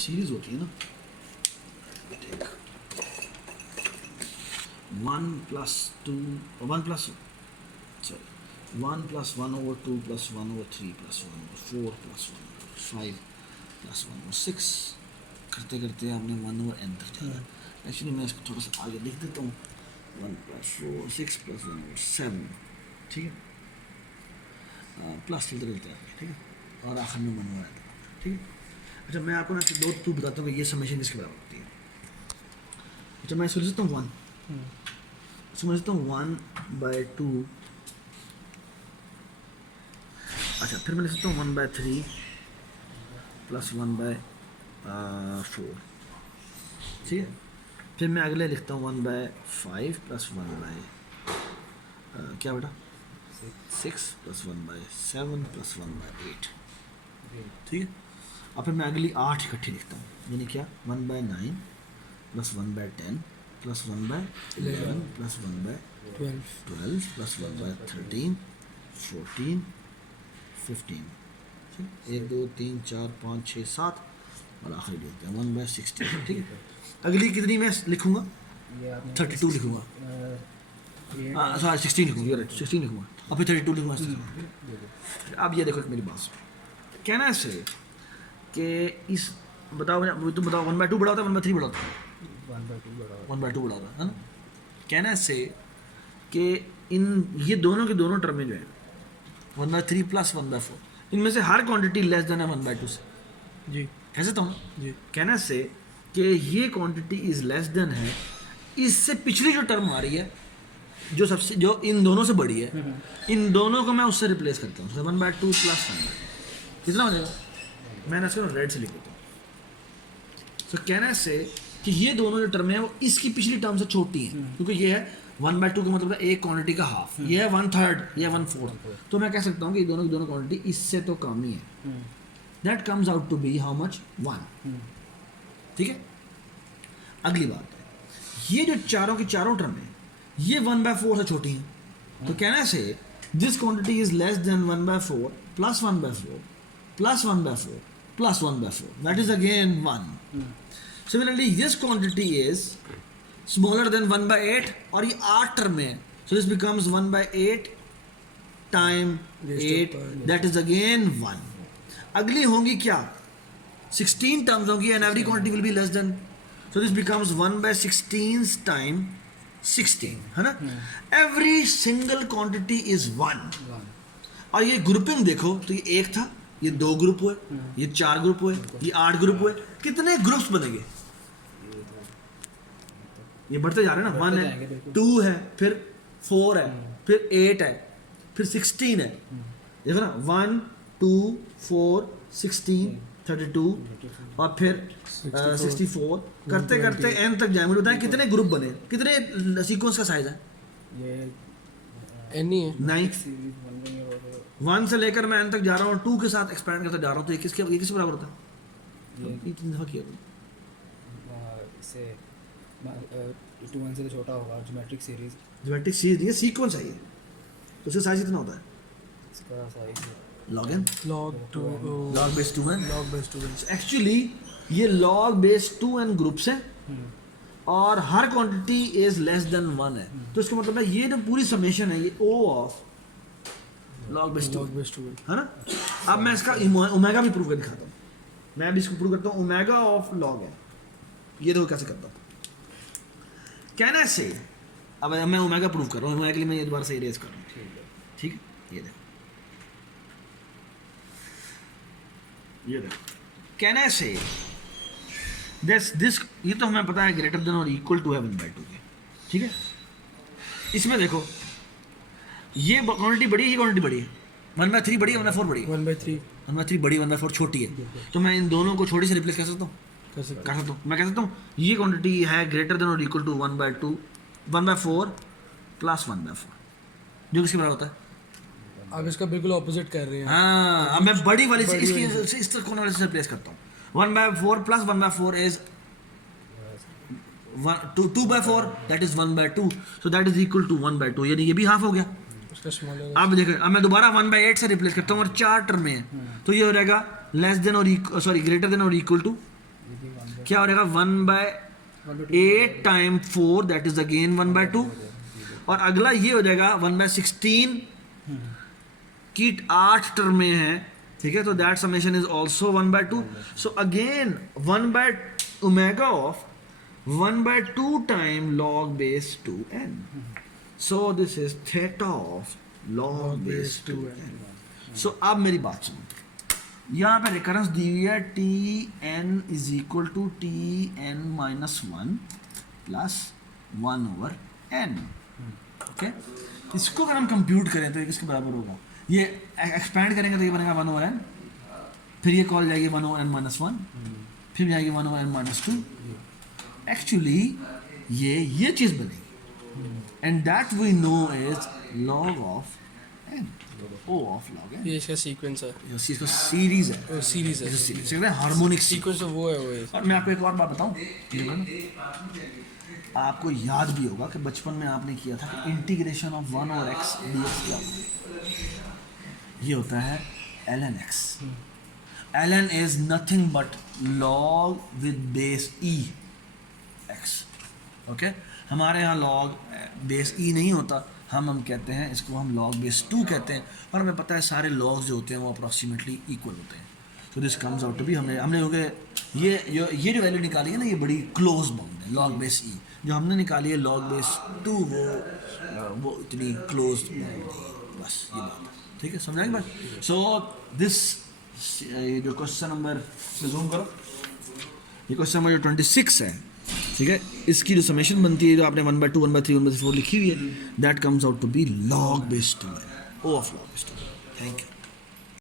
Series होती है ना, देख 1 plus 2 1 plus sorry 1 plus 1 over 2 plus 1 over 3 plus 1 over 4 plus 1 over 5 plus 1 over 6 करते करते आपने 1 over n तक जाना। एक्चुअली मैं इसको थोड़ा सा आगे लिख देता हूँ, 1 plus 4 6 plus 1 over 7, ठीक है, प्लस चलते रहते हैं, ठीक है, और आखिर में 1 over n, ठीक है। अच्छा मैं आपको ना दो टू बताता हूँ कि ये समेशन किसके बराबर होती है। अच्छा मैं इसको लिखता हूँ 1, इसको मैं लिखता हूँ 1/2, अच्छा फिर मैं लिखता हूँ 1/3 प्लस 1/4, ठीक है। फिर मैं अगले लिखता हूँ 1/5 प्लस 1 क्या बेटा 6 प्लस 1/7 प्लस 1/8, ठीक है। और फिर मैं अगली 8 इकट्ठी लिखता हूँ, यानी क्या 1/9 प्लस 1/10 प्लस 1/11 प्लस 1/12 प्लस 1/13 14 15, ठीक, 1 2 3 4 5 6 7 और आखिरी लिखते हैं 1/16, ठीक है। अगली कितनी मैं लिखूँगा 32 लिखूँगा, सॉरी 16 लिखूँगा, 16 लिखूँगा और फिर 32 लिखूँगा। अब ये देखो एक मेरी बात सुनो, कहना है से कि इस बताओ तुम बताओ 1/2 बड़ा होता है 1/3 बड़ा होता है 1/2 बड़ा होता है ना। कहना है से कि इन ये दोनों के दोनों टर्में जो है 1/3 प्लस 1/4, इनमें से हर क्वांटिटी लेस देन है 1/2 से, जी कैसे तो जी। कहना से कि ये क्वांटिटी इज लेस देन है, इससे पिछली जो टर्म आ रही है जो सबसे जो इन दोनों से बड़ी है, इन दोनों को मैं उससे रिप्लेस करता हूँ 1/2 प्लस 1/2, कितना हो जाएगा, मैंने इसको रेड से लिख देता हूँ। तो कहने से कि ये दोनों जो टर्म है वो इसकी पिछली टर्म से छोटी है, क्योंकि ये है 1/2 का मतलब है एक क्वांटिटी का हाफ, ये है 1/3, ये है 1/4, तो मैं कह सकता हूँ कि दोनों की दोनों क्वांटिटी इससे तो कम ही है। That comes out to be how much 1, ठीक है। अगली बात है ये जो चारों की चारों टर्म है ये 1/4 से छोटी है, तो कहना से this quantity is less than 1/4 plus 1/4 plus 1/4 plus 1/4, that is again 1. Similarly this quantity is smaller than 1/8 और ये 8 टर्म में है, so this becomes 1/8 times 8, that is again 1. अगली होंगी क्या 16 टर्म्स होंगी and every quantity will be less than, so this becomes 1/16 times 16, है ना। every single quantity is 1 और ये ग्रुपिंग देखो तो ये एक था, ये 2 ग्रुप हुए, ये 4 ग्रुप हुए, ये 8 ग्रुप हुए, कितने ग्रुप्स बनेंगे, ये बढ़ते जा रहे हैं ना, 1 है 2 है फिर 4 है फिर 8 है फिर 16 है, देखो ना 1 2 4 16 32 और फिर 64 करते करते n तक जाएंगे। बताएं कितने ग्रुप बने, कितने सीक्वेंस का साइज है, n ही है 9, 1 से लेकर मैं n तक जा रहा हूँ, 2 के साथ एक्सपेंड करते जा रहा हूँ, तो ये किसके बराबर होता है, ये 3 दफा किया इससे 2 से तो छोटा होगा, ज्योमेट्रिक सीरीज ये सीक्वेंस है, ये तो इसका साइज कितना होता है, इसका size log n log base 2n actually ये log base 2n ग्रुप्स है और हर क्वांटिटी इज लेस देन 1 है, तो इसका मतलब है ये जो पूरी समेशन है ये O ऑफ log base 2 है ना। अब मैं इसका ओमेगा भी प्रूव कर दिखाता हूँ, मैं अभी इसको प्रूव करता हूँ ओमेगा ऑफ log है, ये देखो कैसे करता हूँ। कहना से अब मैं ओमेगा प्रूव कर रहा हूँ, ओमेगा के लिए मैं ये दोबारा से इरेज कर रहा हूँ, ठीक है। ये देखो कहने से दिस ये तो हमें पता है ग्रेटर देन और इक्वल टू है 1/2 के, ठीक है। इसमें देखो ये क्वांटिटी बड़ी है, ये क्वांटिटी बड़ी है, 1/3 बड़ी है 1/4 बड़ी है, 1/3 बड़ी 1/4 छोटी है, तो मैं इन दोनों को छोटी से रिप्लेस कर सकता हूँ, मैं कह सकता हूँ ये क्वांटिटी है ग्रेटर देन और इक्वल टू 1/2 1/4 प्लस 1/4, जो किसके बराबर होता है, आप इसका बिल्कुल ऑपोजिट कर रहे हैं। हाँ अब मैं बड़ी वाली से इसकी इस तरह कोने वाले से रिप्लेस करता हूँ, 1/4 plus 1/4 is 2/4, that is 1/2, so that is equal to 1/2, यानी ये भी हाफ हो गया। उसका स्मॉलर अब देखो अब मैं दोबारा 1/8 से रिप्लेस करता हूँ और 4 टर्म में है, तो ये हो जाएगा लेस देन और सॉरी ग्रेटर देन और इक्वल टू क्या हो जाएगा 1/8 टाइम 4 दैट इज अगेन 1/2 और अगला ये हो जाएगा 1/16 की 8 टर्म में है ठीक है तो that summation is also 1/2 so again 1/ओमेगा of 1/2 time log base 2n so this is theta of log base 2n so अब मेरी बात सुनो यहाँ पे रिकरेंस दी हुई है Tn is equal to Tn minus 1 plus 1/n okay इसको अगर हम कंप्यूट करें तो ये किसके बराबर होगा ये एक्सपैंड करेंगे तो ये बनेगा 1/n फिर ये कॉल जाएगी 1/n माइनस 1 फिर जाएगी 1/n माइनस 2 एक्चुअली ये चीज़ बनेगी and that we know is log of n O of log n ये इसका सीक्वेंस है ये उसी इसका सीरीज है वो सीरीज है सीरीज हार्मोनिक सीक्वेंस तो वो है वो है और मैं आपको एक और बात बताऊं देखो ना, आपको याद भी होगा कि बचपन में आपने किया था कि इंटीग्रेशन ऑफ 1 और x dx क्या होता है ये होता है ln x ln is nothing but log with base e x okay हमारे यहाँ log base e नहीं होता हम कहते हैं इसको हम log base 2 कहते हैं और हमें पता है सारे logs जो होते हैं वो अप्रॉक्सीमेटली इक्वल होते हैं तो this comes out to be हमने हो गए ये जो वैल्यू निकाली है ना ये बड़ी क्लोज बाउंड है log base e जो हमने निकाली है log base 2 वो इतनी क्लोज बस ये बात है ठीक है समझाएंगे बस सो दिस ये जो क्वेश्चन नंबर जूम करो ये क्वेश्चन नंबर जो 26 है ठीक है इसकी जो समेशन बनती है जो आपने 1/2 1/3 1/4 लिखी हुई है that comes out to be log base 2 O of log base 2 thank you